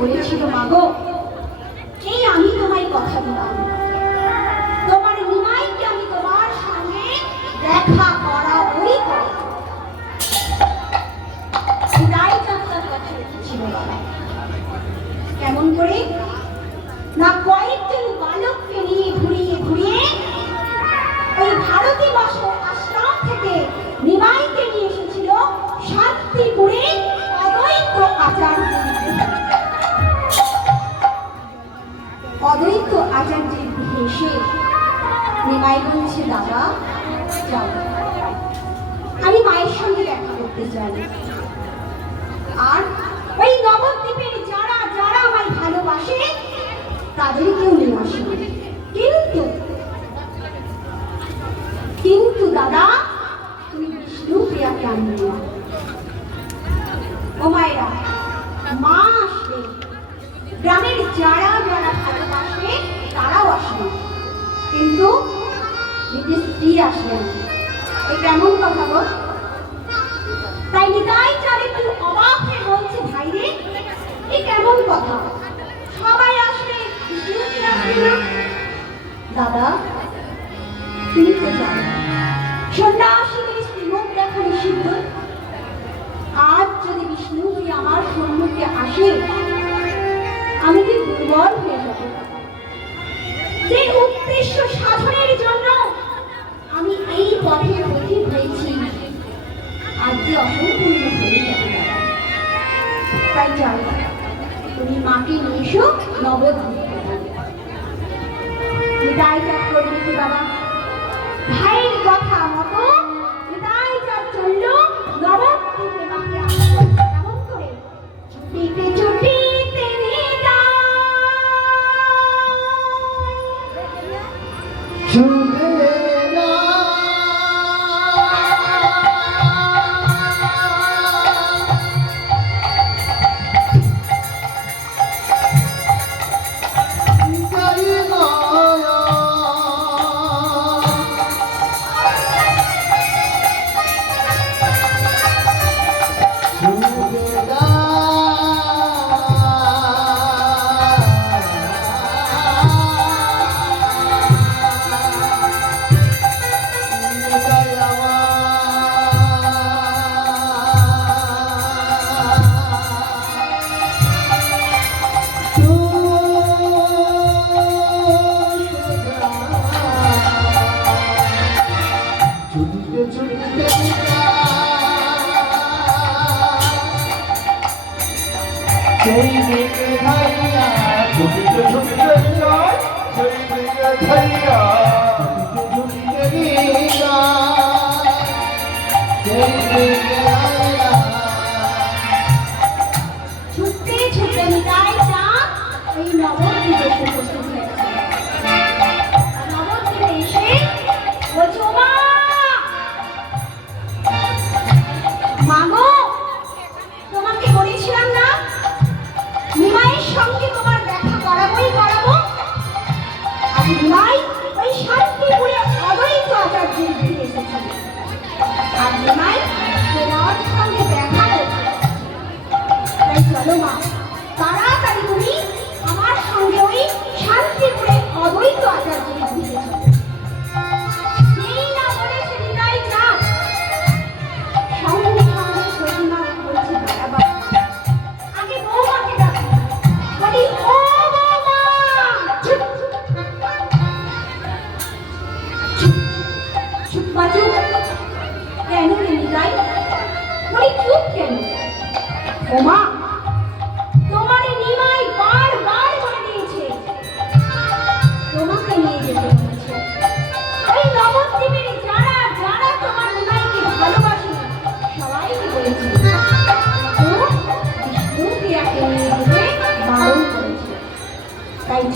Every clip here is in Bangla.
বলেছিল, মাগো এই আমি তোমায় কথা দিলাম, তোমার নিমাইকে আমি তোমার সঙ্গে দেখা করাবই করাবো। বিদায় যাত্রার কথা ছিল বাবা। কেমন করে না, কয়েকজন বালককে নিয়ে ঘুরিয়ে ঘুরিয়ে ওই ভারতী আশ্রম থেকে নিমাইকে নিয়ে এসেছিল শান্তিপুরে অদ্বৈত আচার্যের গৃহে এসে নিমাই বলছে, দাদা যাও, আমি মায়ের সঙ্গে দেখা করতে চাই, আর ওই নবদ্বীপের যারা যারা আমায় ভালোবাসে তাদেরকেও নিয়ে আসবে। কিন্তু দাদা তুমি বিষ্ণু প্রিয়াকে আনবে না। ও মায়েরা, মা আসবে, গ্রামের যারা যারা ভালোবাসবে তারাও আসবে, কিন্তু নিজের স্ত্রী আসবে না। এই কেমন কথা বল? তাই নিতাই চার একটু অবাক হয়ে বলছে, ভাই রে এই কেমন কথা, সবাই আসবে বিষ্ণুপ্রিয়া আসবে না। দাদা তুমি তো জানো সন্ন্যাসীদের শ্রীমুখ দেখা নিষিদ্ধ। আজ যদি বিষ্ণুপ্রিয়া আমার সম্মুখে আসে আমি কি দুর্বল হয়ে যাব? যে উদ্দেশ্য সাধনের জন্য আমি এই পথে পথিক হয়েছি আজ যে অসম্পূর্ণ হয়ে যাবে। তাই যাই, তুমি মাকে নিয়ে এসো নবদ্বীপে। নিতাই চাঁদ করবে কি বাবা? ভাইয়ের কথা মতো নিতাই চাঁদ চলল নবদ্বীপে। মাকে আসলো কেমন করে? ছুটিতে ছুটিতে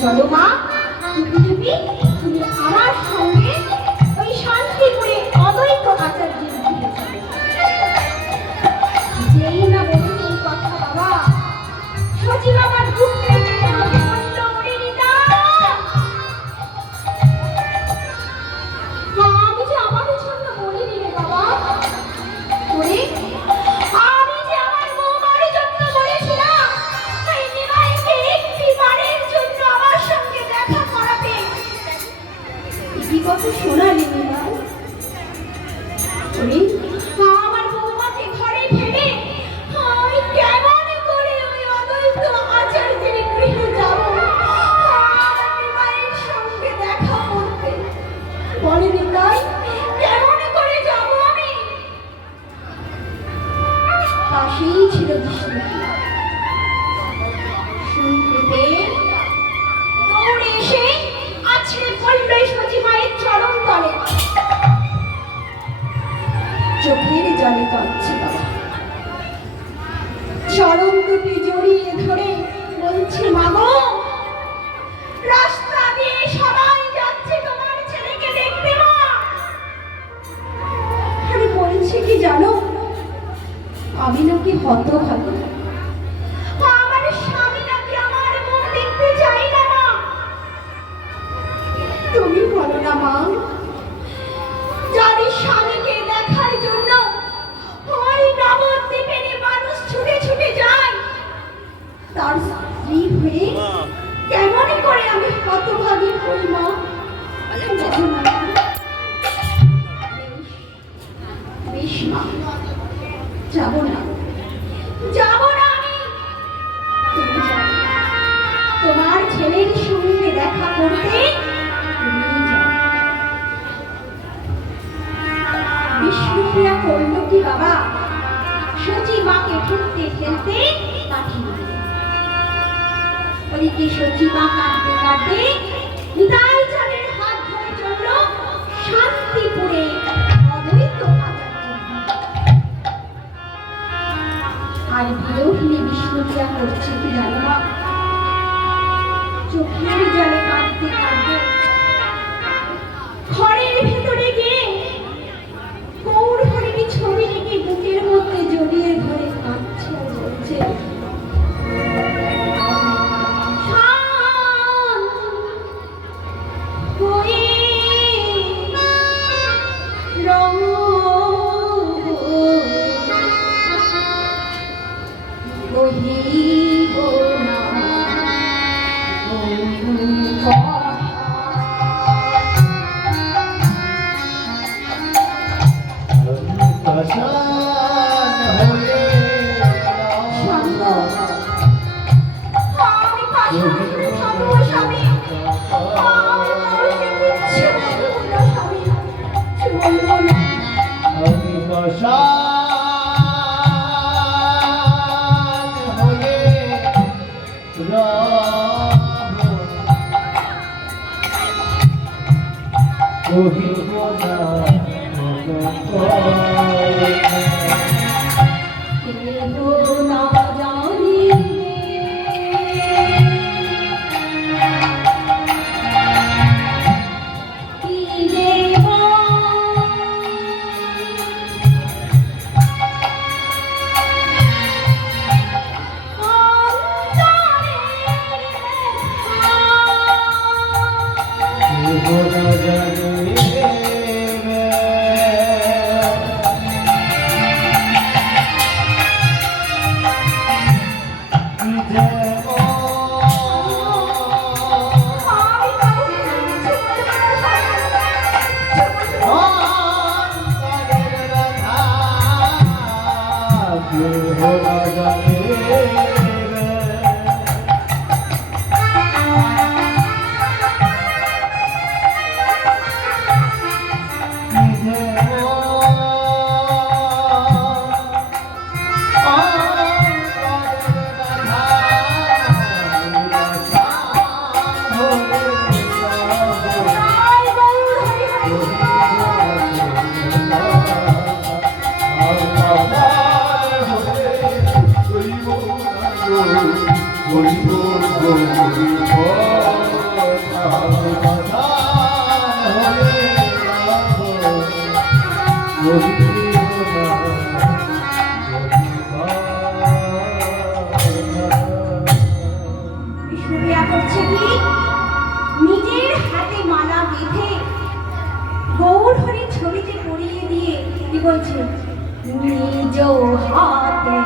চলো মা, তুমি আমার সঙ্গে ওই শান্তিপুরে অদ্বৈত আচার্যের গৃহে চলো। যেই না বলেছে এই কথা বাবা, সচিব আমার দুঃখে আমি যে আমাদের জন্য বলিনি রে বাবা, আমি যে আমার বৌমার জন্য বলেছিলাম। তার স্ত্রী হয়ে কেমন করে আমি হতভাগী হই মা? জানো না? বেশ মা, যাব না আমি। তুমি যাও, তোমার ছেলের সঙ্গে দেখা করতে তুমি যাও। বিষ্ণুপ্রিয়া করল কি বাবা? সচি মাকে ঠেলতে ঠেলতে পাঠিয়ে দিল। ওদিকে সচি মা কাঁদতে কাঁদতে নিতাই চাঁদের হাত ধরে চলল শান্তিপুরে অদ্বৈত আচার্য। আর বিরোহিনী বিষ্ণুপ্রিয়া করছে কি জানো না? চোখের জলে কাঁদতে কাঁদতে ঘরের ভেতরে গিয়ে গৌরহরিণী ছবিটিকে বুকের মধ্যে জড়িয়ে ধরে কাঁদছে আর বলছে, বিষ্ণুপ্রিয়া করছে কি? নিজের হাতে মালা বেঁধে গৌরহরির ছবিতে পরিয়ে দিয়ে কি বলছে, নিজ হাতে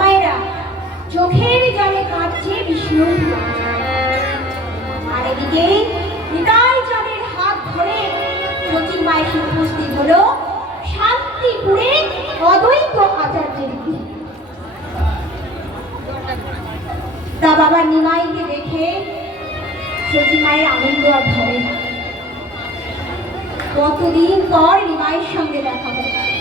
মায়েরা, চোখের জলে কাঁদছে বিষ্ণু। আর এদিকে নিতাই চাঁদের হাত ধরে সচিব মায়ের উপস্থিত হলো শান্তিপুরে অদ্বৈত আচার্যের গৃহে। তা বাবা নিমাইকে দেখে সচিব মায়ের আনন্দ আর ধরে না। কতদিন পর নিমাইয়ের সঙ্গে দেখা হলো।